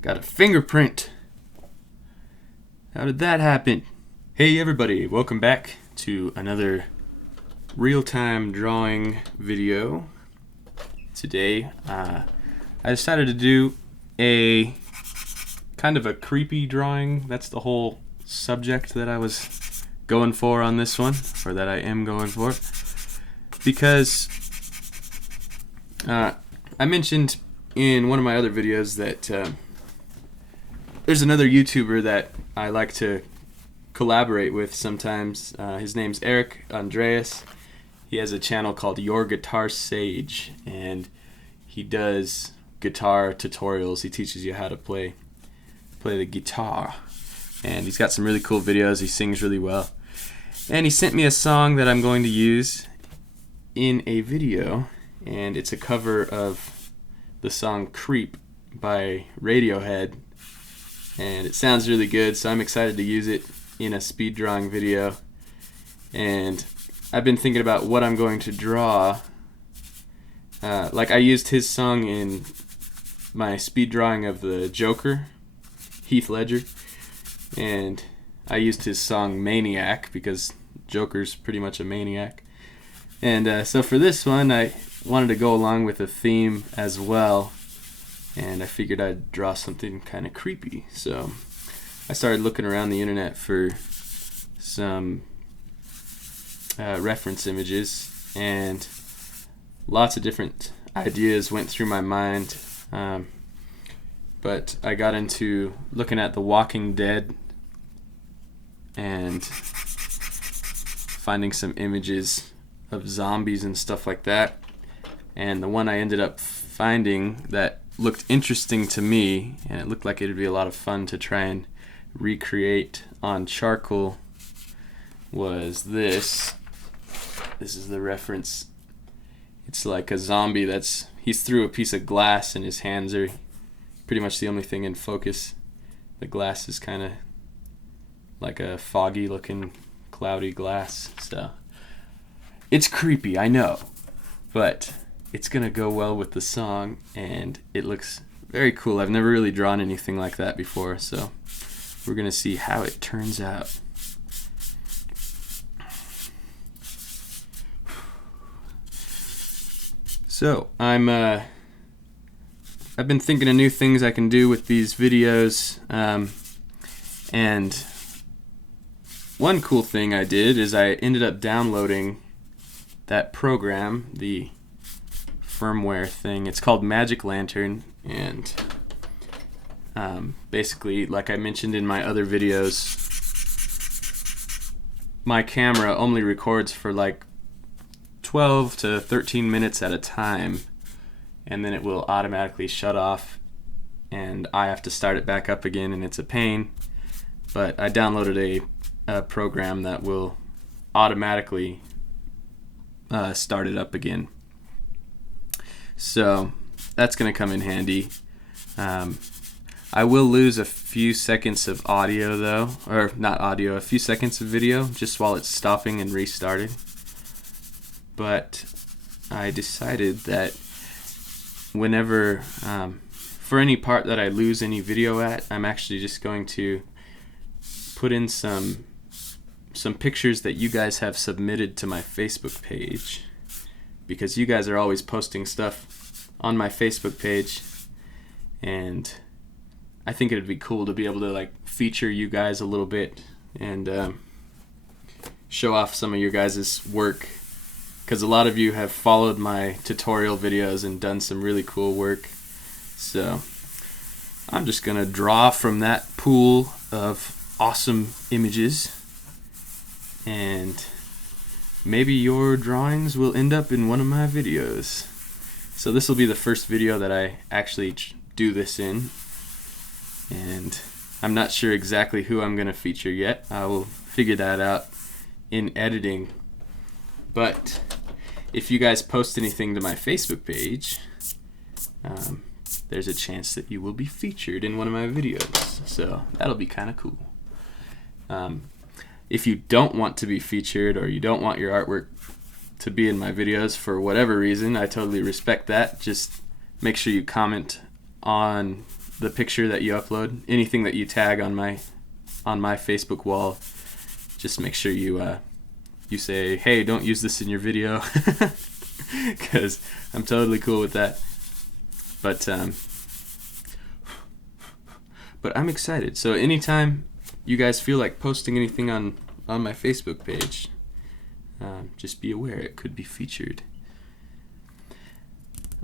Got a fingerprint. How did that happen? Hey everybody, welcome back to another real-time drawing video. Today, I decided to do a kind of a creepy drawing. That's the whole subject that I was going for on this one, or that I am going for. Because I mentioned in one of my other videos that there's another YouTuber that I like to collaborate with sometimes. His name's Eric Andreas. He has a channel called Your Guitar Sage, and he does guitar tutorials. He teaches you how to play the guitar, and he's got some really cool videos. He sings really well, and he sent me a song that I'm going to use in a video, and it's a cover of the song Creep by Radiohead, and it sounds really good, so I'm excited to use it in a speed drawing video. And I've been thinking about what I'm going to draw. Like I used his song in my speed drawing of the Joker, Heath Ledger, and I used his song Maniac because Joker's pretty much a maniac. And so for this one, I wanted to go along with a theme as well, and I figured I'd draw something kind of creepy. So I started looking around the internet for some reference images, and lots of different ideas went through my mind. But I got into looking at The Walking Dead and finding some images of zombies and stuff like that. And the one I ended up finding that looked interesting to me, and it looked like it would be a lot of fun to try and recreate on charcoal, was this. This is the reference. It's like a zombie he's through a piece of glass, and his hands are pretty much the only thing in focus. The glass is kind of like a foggy looking cloudy glass. So it's creepy, I know, but it's gonna go well with the song, and it looks very cool. I've never really drawn anything like that before, so we're gonna see how it turns out. So I've been thinking of new things I can do with these videos, and one cool thing I did is I ended up downloading that program, the firmware thing. It's called Magic Lantern, and basically, like I mentioned in my other videos, my camera only records for like 12 to 13 minutes at a time, and then it will automatically shut off, and I have to start it back up again, and it's a pain. But I downloaded a program that will automatically start it up again. So that's going to come in handy. I will lose a few seconds of audio though, or not audio, a few seconds of video just while it's stopping and restarting. But I decided that whenever, for any part that I lose any video at, I'm actually just going to put in some pictures that you guys have submitted to my Facebook page, because you guys are always posting stuff on my Facebook page, and I think it'd be cool to be able to like feature you guys a little bit and show off some of your guys' work, because a lot of you have followed my tutorial videos and done some really cool work. So I'm just gonna draw from that pool of awesome images, and maybe your drawings will end up in one of my videos. So this will be the first video that I actually do this in, and I'm not sure exactly who I'm going to feature yet. I will figure that out in editing. But if you guys post anything to my Facebook page, there's a chance that you will be featured in one of my videos. So that'll be kind of cool. If you don't want to be featured, or you don't want your artwork to be in my videos for whatever reason, I totally respect that. Just make sure you comment on the picture that you upload, anything that you tag on my Facebook wall, just make sure you say, hey, don't use this in your video, because I'm totally cool with that. But I'm excited. So anytime you guys feel like posting anything on my Facebook page, just be aware it could be featured.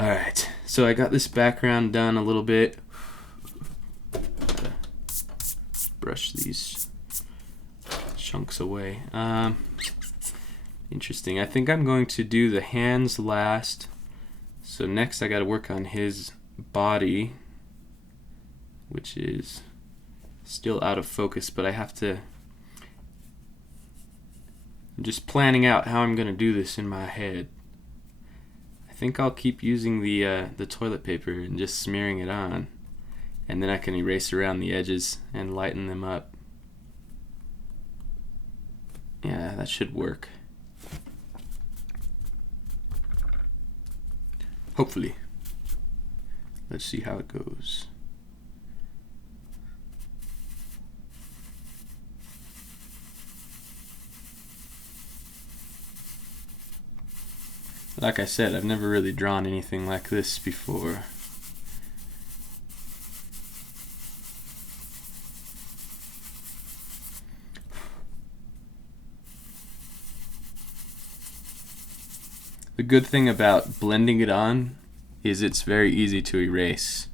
Alright, so I got this background done a little bit. Brush these chunks away. Interesting. I think I'm going to do the hands last. So next I got to work on his body, which is still out of focus, but I have to... I'm just planning out how I'm going to do this in my head. I think I'll keep using the toilet paper and just smearing it on, and then I can erase around the edges and lighten them up. Yeah, that should work. Hopefully. Let's see how it goes. Like I said, I've never really drawn anything like this before. The good thing about blending it on is it's very easy to erase.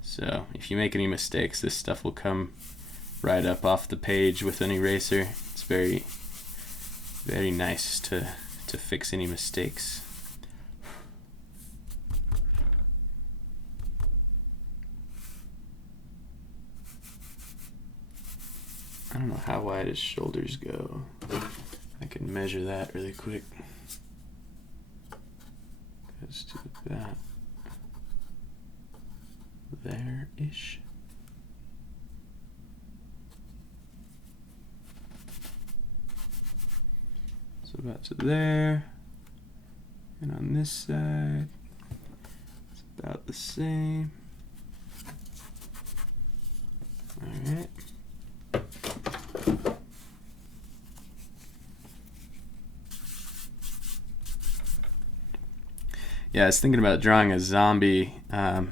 So if you make any mistakes, this stuff will come right up off the page with an eraser. It's very, very nice to fix any mistakes. I don't know how wide his shoulders go. I can measure that really quick. Let's do that there-ish. So about to there, and on this side it's about the same. All right. Yeah, I was thinking about drawing a zombie. I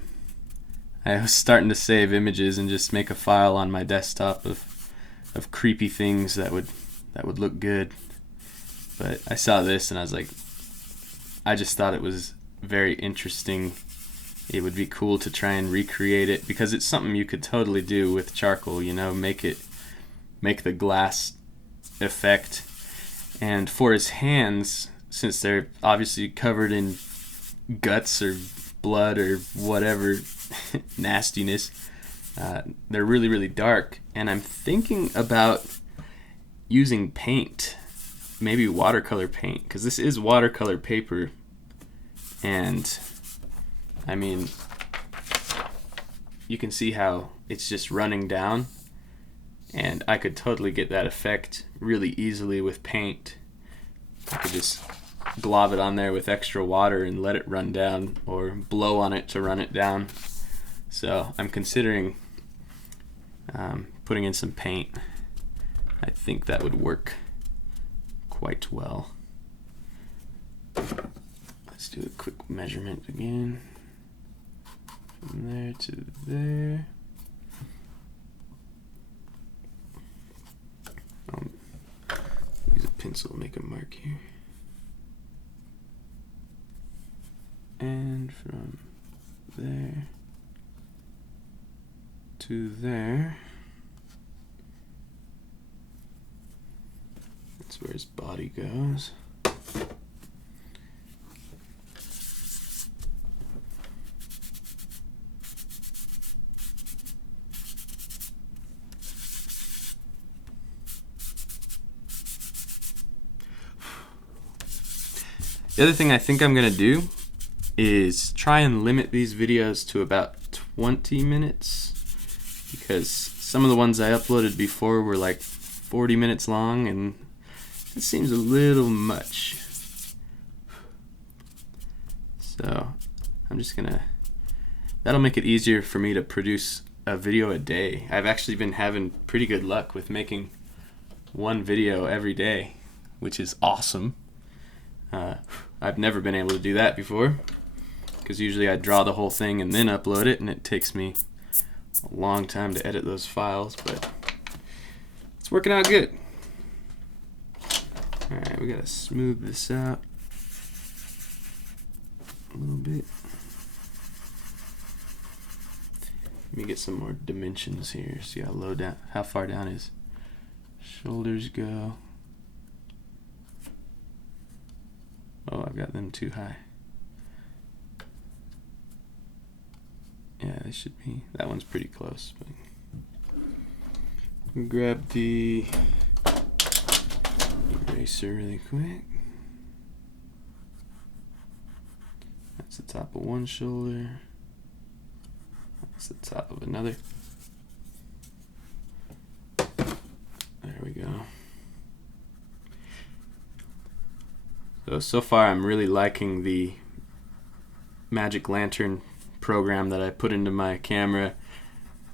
was starting to save images and just make a file on my desktop of creepy things that would look good. But I saw this and I was like, I just thought it was very interesting. It would be cool to try and recreate it, because it's something you could totally do with charcoal, you know, make the glass effect. And for his hands, since they're obviously covered in guts or blood or whatever nastiness, they're really, really dark. And I'm thinking about using paint, maybe watercolor paint, because this is watercolor paper. And I mean, you can see how it's just running down, and I could totally get that effect really easily with paint. I could just glob it on there with extra water and let it run down, or blow on it to run it down. So I'm considering putting in some paint. I think that would work quite well. Let's do a quick measurement again. From there to there. Use a pencil to make a mark here. And from there to there. That's where his body goes. The other thing I think I'm going to do is try and limit these videos to about 20 minutes, because some of the ones I uploaded before were like 40 minutes long, and it seems a little much. So I'm just going to that'll make it easier for me to produce a video a day. I've actually been having pretty good luck with making one video every day, which is awesome. I've never been able to do that before, because usually I draw the whole thing and then upload it, and it takes me a long time to edit those files, but it's working out good. Alright, we gotta smooth this out a little bit. Let me get some more dimensions here, see how far down his shoulders go. Oh, I've got them too high. Yeah, they should be. That one's pretty close. But grab the eraser really quick. That's the top of one shoulder. That's the top of another. There we go. So far I'm really liking the Magic Lantern program that I put into my camera.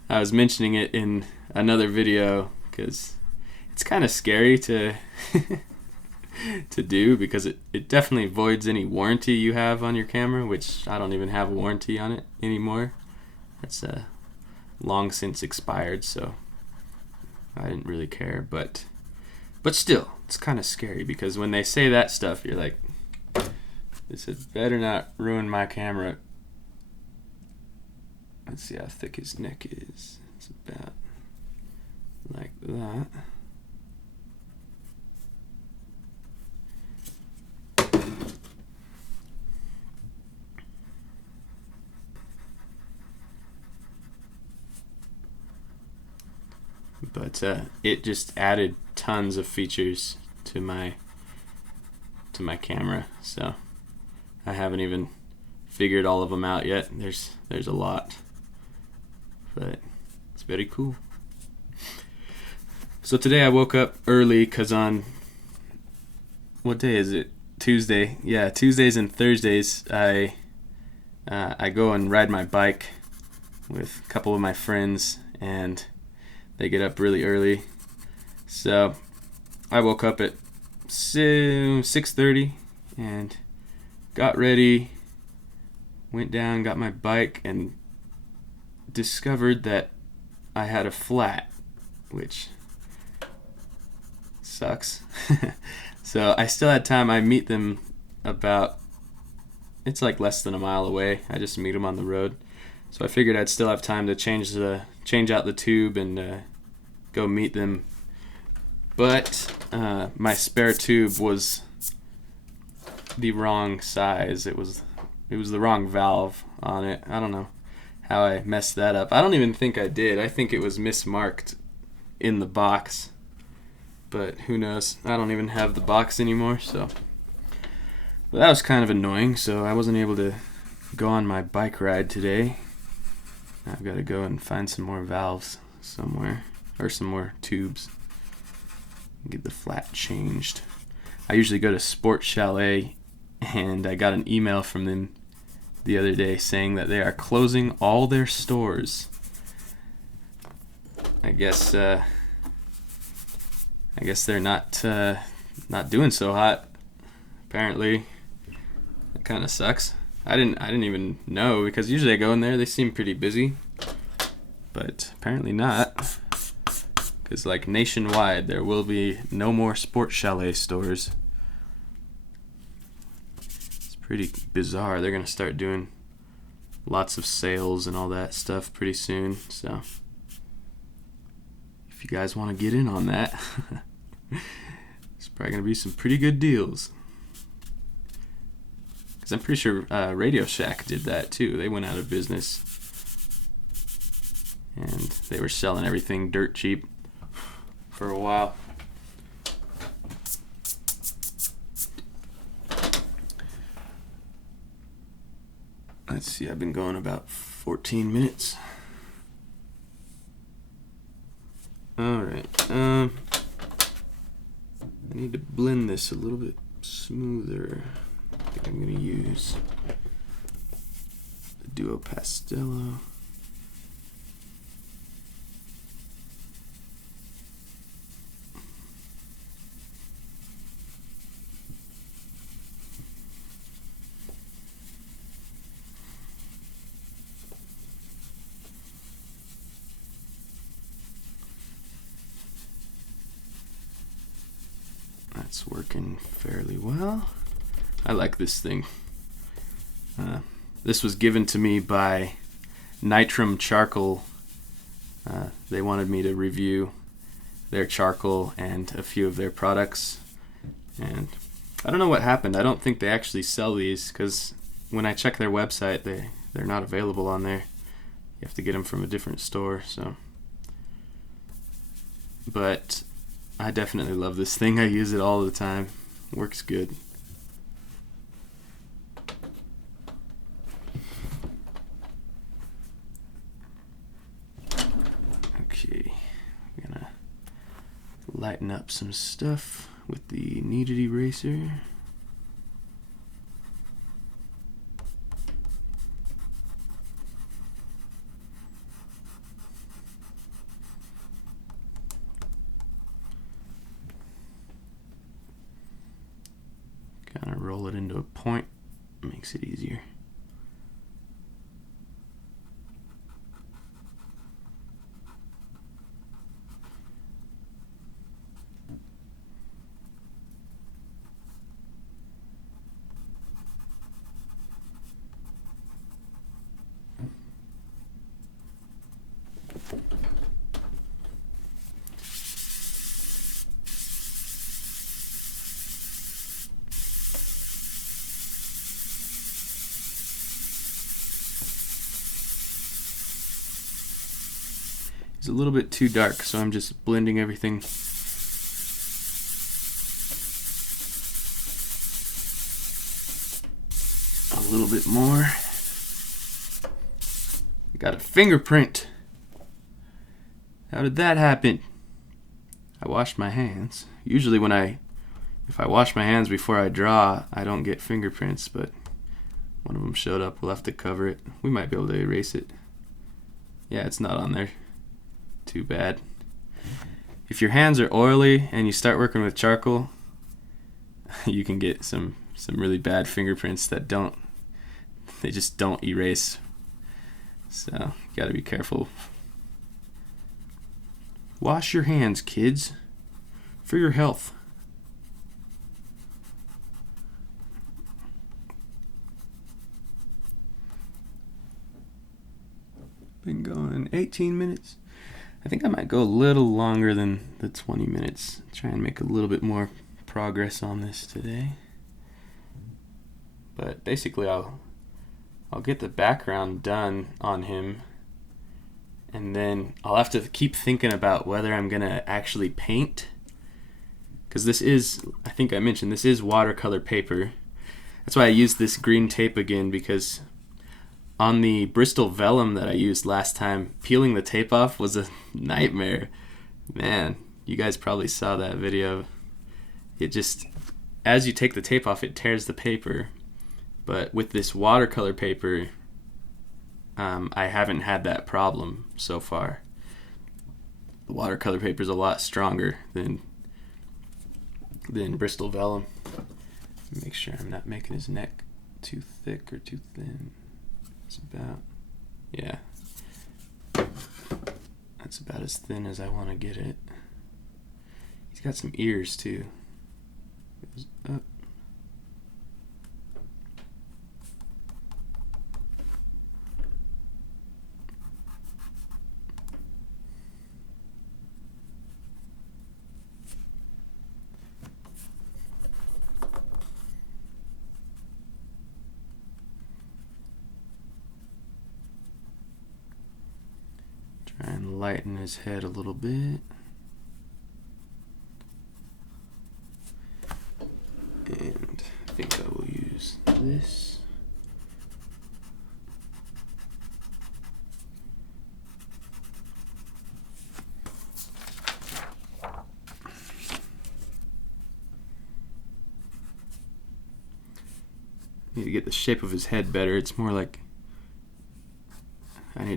I was mentioning it in another video because it's kind of scary to to do, because it definitely voids any warranty you have on your camera, which I don't even have a warranty on it anymore. That's long since expired, so I didn't really care, but still, it's kind of scary, because when they say that stuff, you're like, this had better not ruin my camera. Let's see how thick his neck is. It's about like that. But it just added tons of features to my camera, so I haven't even figured all of them out yet. There's a lot, but it's very cool. So today I woke up early because on, what day is it? Tuesday. Yeah, Tuesdays and Thursdays I go and ride my bike with a couple of my friends, and they get up really early. So I woke up at 6:30 and got ready, went down, got my bike, and discovered that I had a flat, which sucks. So I still had time. I meet them about, it's like less than a mile away. I just meet them on the road. So I figured I'd still have time to change out the tube and go meet them. But my spare tube was the wrong size. It was the wrong valve on it. I don't know how I messed that up. I don't even think I did. I think it was mismarked in the box. But who knows? I don't even have the box anymore, so. But that was kind of annoying, so I wasn't able to go on my bike ride today. I've got to go and find some more valves somewhere, or some more tubes. Get the flat changed. I usually go to Sport Chalet, and I got an email from them the other day saying that they are closing all their stores. I guess they're not doing so hot. Apparently, that kind of sucks. I didn't even know, because usually I go in there, they seem pretty busy, but apparently not. Because like nationwide, there will be no more Sport Chalet stores. It's pretty bizarre. They're gonna start doing lots of sales and all that stuff pretty soon. So if you guys want to get in on that, it's probably gonna be some pretty good deals. Because I'm pretty sure Radio Shack did that too. They went out of business, and they were selling everything dirt cheap for a while. Let's see, I've been going about 14 minutes. Alright, I need to blend this a little bit smoother. I think I'm going to use the Duo Pastello. That's working fairly well. I like this thing. This was given to me by Nitrum Charcoal. They wanted me to review their charcoal and a few of their products. And I don't know what happened. I don't think they actually sell these, because when I check their website, they're not available on there. You have to get them from a different store. So, but I definitely love this thing. I use it all the time. Works good. Okay, I'm gonna lighten up some stuff with the kneaded eraser. Kind of roll it into a point, makes it easier. It's a little bit too dark, so I'm just blending everything. A little bit more. Got a fingerprint. How did that happen? I washed my hands. Usually if I wash my hands before I draw, I don't get fingerprints, but one of them showed up. We'll have to cover it. We might be able to erase it. Yeah, it's not on there. Too bad. If your hands are oily and you start working with charcoal, you can get some really bad fingerprints that they just don't erase. So you gotta be careful. Wash your hands, kids, for your health. Been going 18 minutes. I think I might go a little longer than the 20 minutes. Try and make a little bit more progress on this today. But basically I'll get the background done on him, and then I'll have to keep thinking about whether I'm gonna actually paint, because this is, I think I mentioned, this is watercolor paper. That's why I used this green tape again, because on the Bristol vellum that I used last time, peeling the tape off was a nightmare. Man, you guys probably saw that video. It just, as you take the tape off, it tears the paper. But with this watercolor paper, I haven't had that problem so far. The watercolor paper is a lot stronger than Bristol vellum. Make sure I'm not making his neck too thick or too thin. It's about, yeah, that's about as thin as I want to get it. He's got some ears too. Goes up. Try and lighten his head a little bit. And I think I will use this. Need to get the shape of his head better. It's more like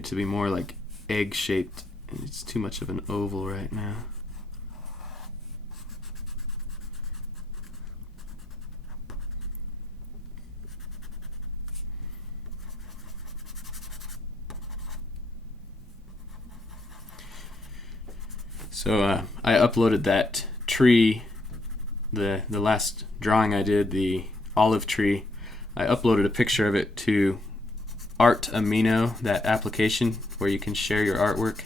it to be more like egg-shaped. It's too much of an oval right now. So I uploaded that tree, the last drawing I did, the olive tree. I uploaded a picture of it to Art Amino, that application where you can share your artwork,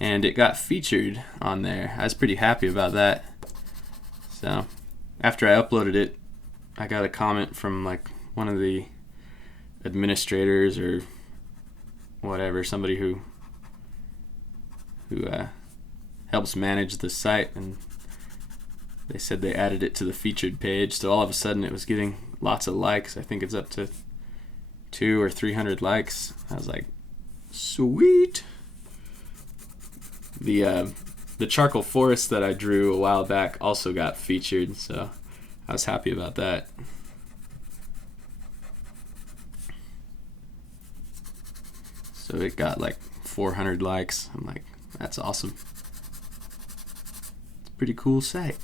and it got featured on there. I was pretty happy about that. So after I uploaded it, I got a comment from like one of the administrators or whatever, somebody who helps manage the site, and they said they added it to the featured page. So all of a sudden it was getting lots of likes. I think it's up to 200 or 300 likes. I was like, sweet. The charcoal forest that I drew a while back also got featured, so I was happy about that. So it got like 400 likes. I'm like, that's awesome. It's a pretty cool site.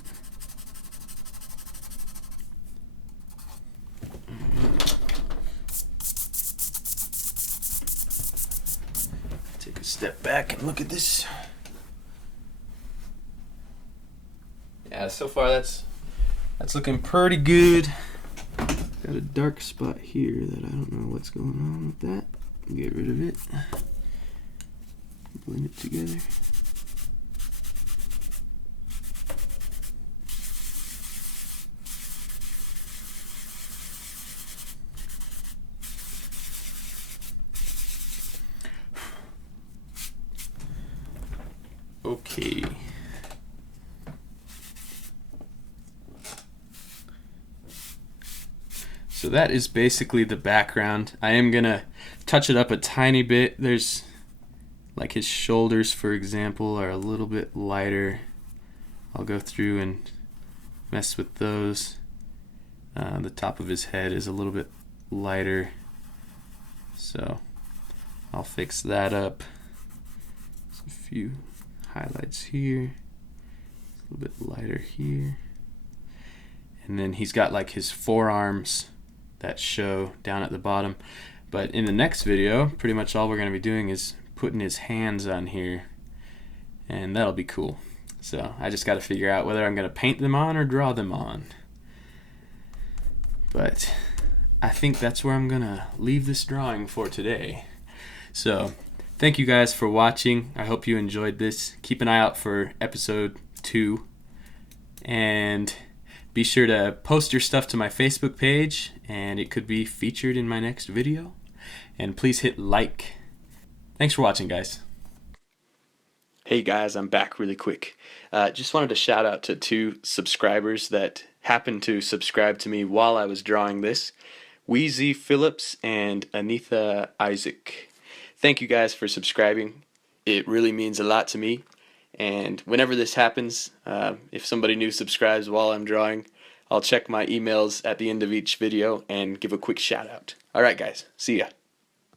Take a step back and look at this. Yeah, so far that's looking pretty good. Got a dark spot here that I don't know what's going on with that. Get rid of it. Blend it together. Okay. So that is basically the background. I am gonna touch it up a tiny bit. There's like his shoulders, for example, are a little bit lighter. I'll go through and mess with those. The top of his head is a little bit lighter, so I'll fix that up. There's a few highlights here, a little bit lighter here, and then he's got like his forearms that show down at the bottom. But in the next video, pretty much all we're going to be doing is putting his hands on here, and that'll be cool. So I just got to figure out whether I'm going to paint them on or draw them on. But I think that's where I'm going to leave this drawing for today. So thank you guys for watching. I hope you enjoyed this. Keep an eye out for episode 2, and be sure to post your stuff to my Facebook page, and it could be featured in my next video. And please hit like. Thanks for watching, guys. Hey guys, I'm back really quick. Just wanted to shout out to 2 subscribers that happened to subscribe to me while I was drawing this. Wheezy Phillips and Anitha Isaac. Thank you guys for subscribing. It really means a lot to me. And whenever this happens, if somebody new subscribes while I'm drawing, I'll check my emails at the end of each video and give a quick shout out. Alright guys, see ya.